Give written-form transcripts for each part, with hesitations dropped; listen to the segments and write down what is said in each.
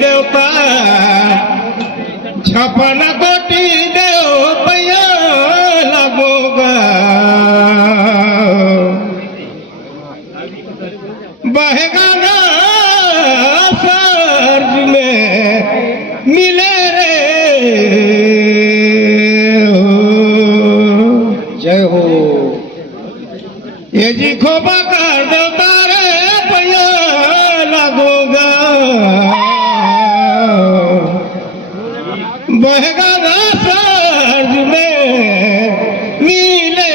देवता 56 कोटी देव पैया लगोगा बहेगा ना सर्ज में मिले रे जय हो ये जी खोबा कर दो तारे पैया लगोगा बहेगा ना सर्ज में मिले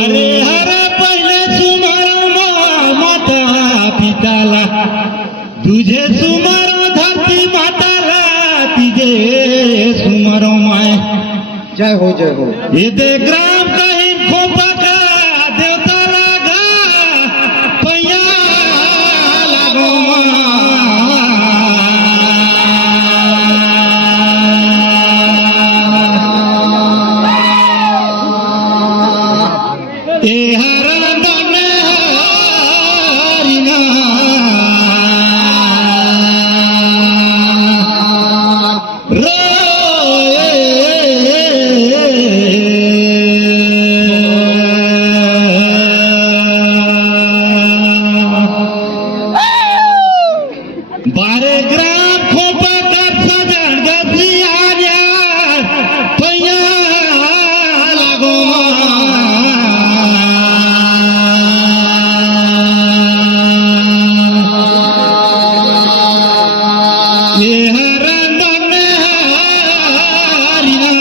अरे हरे पहिले सुमारो माता पिताला तुझे सुमारो धरती माताला तिजे सुमारो माय जय हो ये दे ग्राम कहीं खोपा का देवता लगा पैया लगो ए हरा मन हरिना बारे ग्राम खोपा कर सजन गसी आर्या पैया लगो ये हरण मन हरिना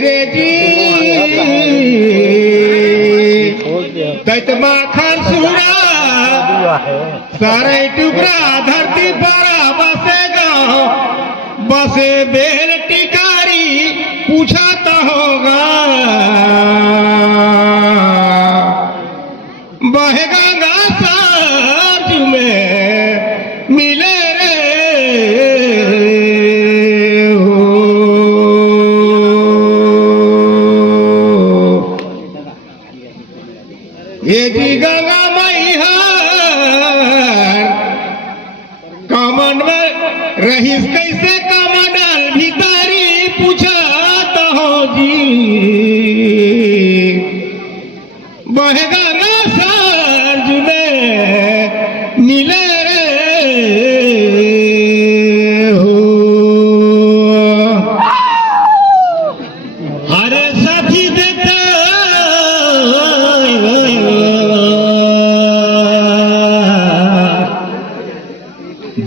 रे जी दैतमा खान सुरा सारे टुकड़ा धरती पर बसेगा बसे बेल टिकारी पूछा तो होगा बहेगा ना साथ में मिले रे ये जी गंगा मैया कमन में रहीस कैसे कमंडल भितारी पूछा तो हो जी बहेगा ना सर्ज में मिले रे हो हरे साथी देता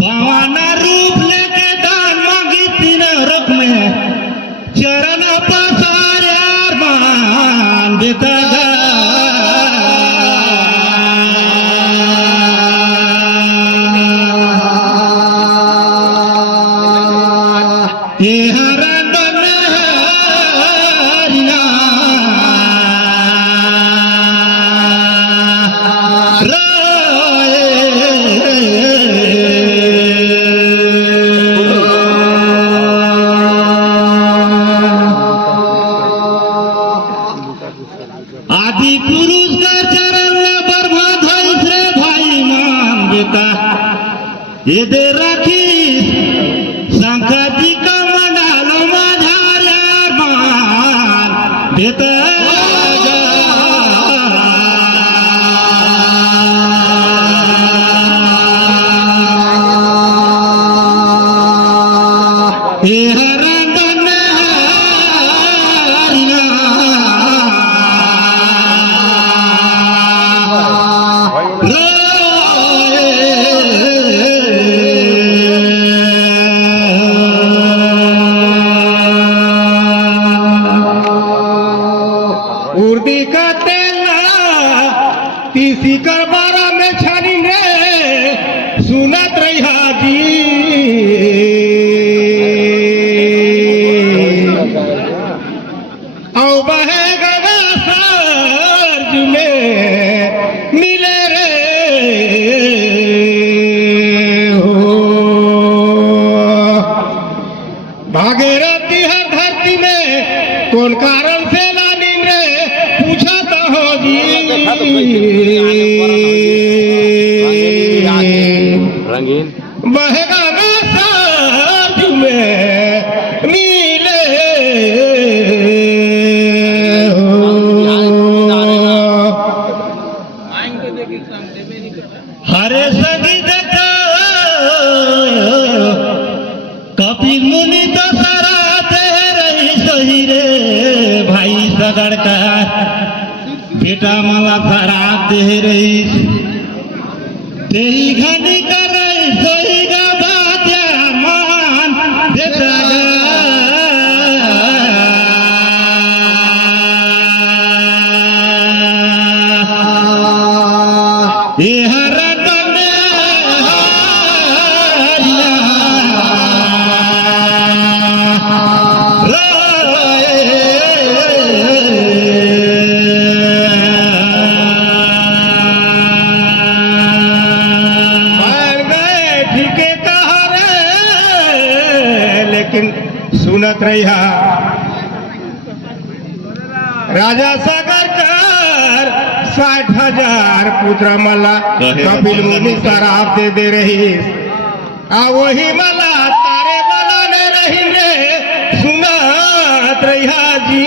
भवाना रूप लेके दान मांगी 3 रख में चरण पसार यार मान देता ये हरण बन हरिना आदि पुरुष का चरण में बर्बाद है रे भाई मान देता ये दे राखी संकटी का मंडालो माझार यार मान देता ये हरण बन हरिना उर्दी का तेला तीसी कर 12 में छानी ने सुनत रही हाजी औ बहेगा सर्ज में मिले रे रंगीन बहेगा मैं साथ में मिले हरे संगीत कपिल मुनि तो सराते रही सही रे भाई सगड़ का बेटा माला शराब दे रही तेरी घनी कर रही सही गा बात्या मान देता ये हर सुनत रहा राजा सागर कर 60,000 पुत्र मला कपिल मुनि शराब दे रही आ वही मला तारे मला ने रही रे सुनत रहा जी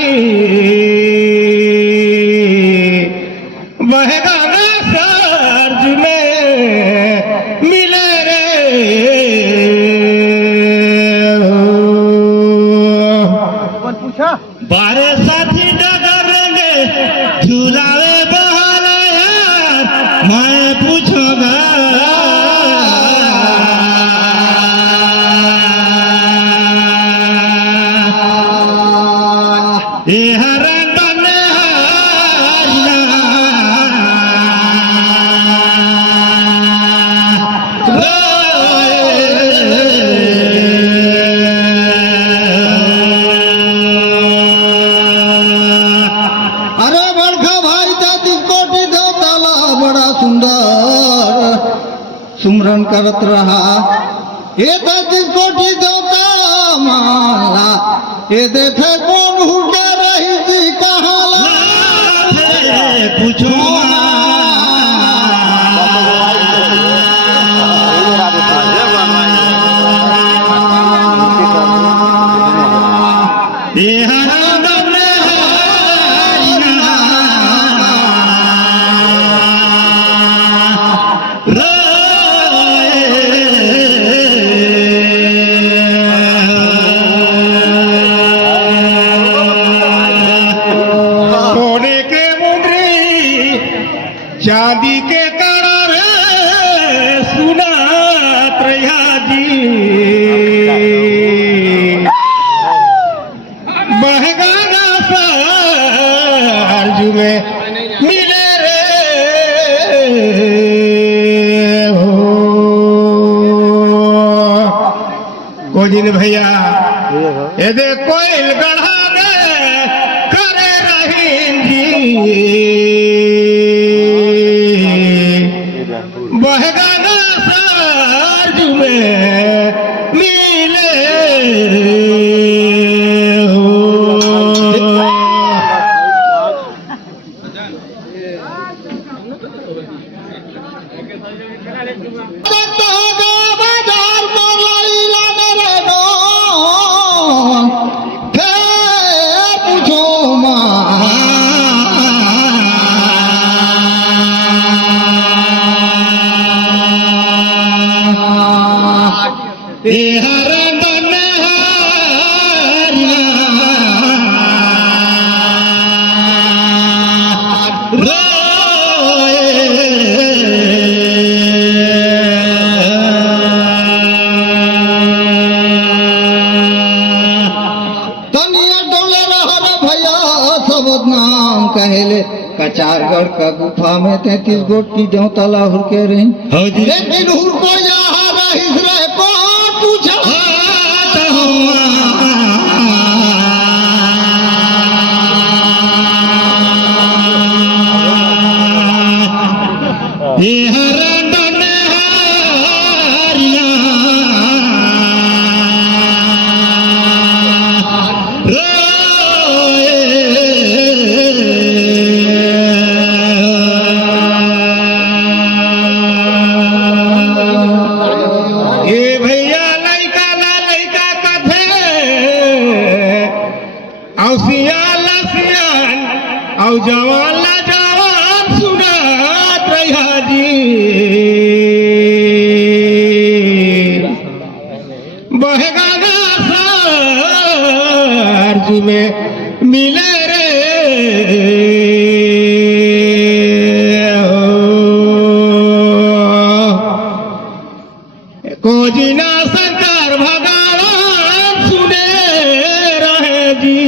बहेगा मैं सर्ज में मिले रे बारे साथी डगरेंगे झुलावे बहाना यार मैं पूछूंगा ये हरण बने सुमरन करत रहा ये 33 कोटि देवता माला ये देखे कौन हुके रही थी कहाँ पूछो चांदी के कारण सुनात रहा जी बहगाना सर्ज में मिले रे हो कोजिन भैया ये दे कोयल गढ़ा में करे रही जी बहगाना सर्ज में मिले नाम कहले कचारगढ़ का गुफा में 33 गोट की देवता लाहुर के रही लेकिन हुर को यहाँ रही रहे कौन पूछा कोजिना शंकर भगवान सुने रहे जी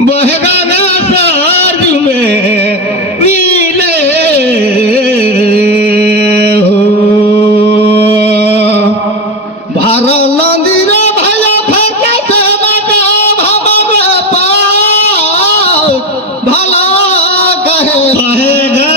बहगाना सर्ज में मिले हो भारत मंदिर भैया फरके से बगा भवन पाओ भला कहे कहेगा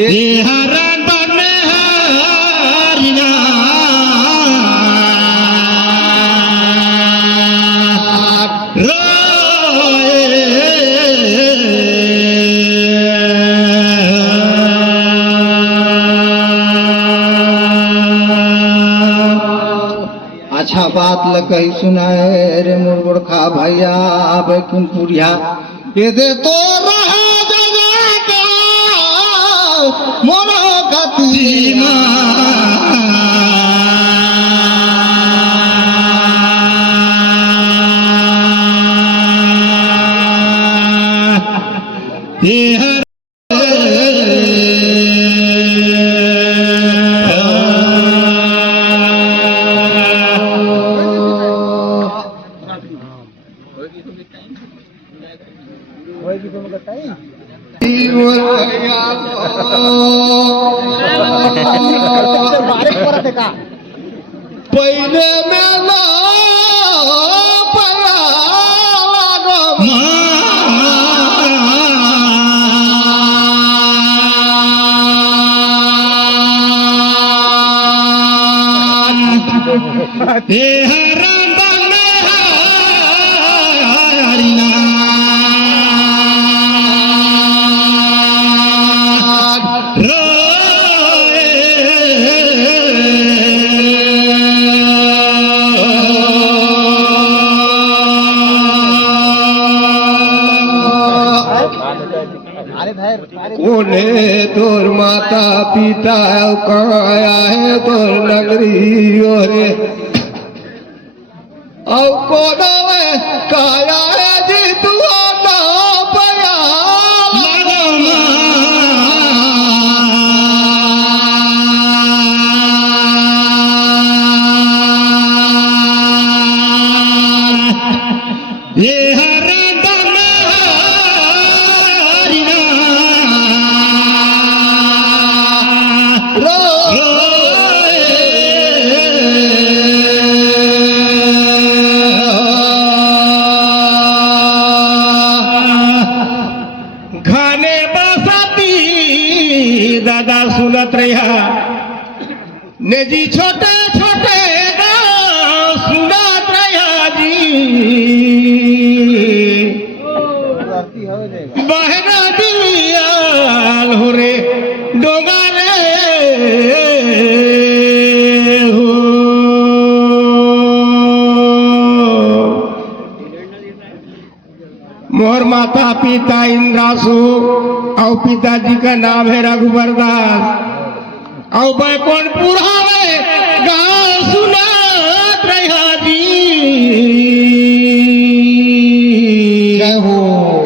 ये हरण बने हरिना अच्छा बात लकही सुनाए रे मोर गोरखा भैया आबे कुन पुरिया ये दे तो रहा जगा का मोर गति ये हर पहिले मेला पया ये हरण बने हरिना कोने तोर माता पिता काया है तोर नगरी ओरे औ कोना काया है जी तू ना पया ये हरण बने हरिना घाने बसती दादा सुनत रहा ने जी छोटे छोटे गाँव सुनत रहा जी बहना दियाल हो रे डोंगा रे हो मोर माता पिता इंद्रासु और पिताजी का नाम है रघुवर दास और बैकुंठपुर हवे गाँव सुनत रहा जी जय हो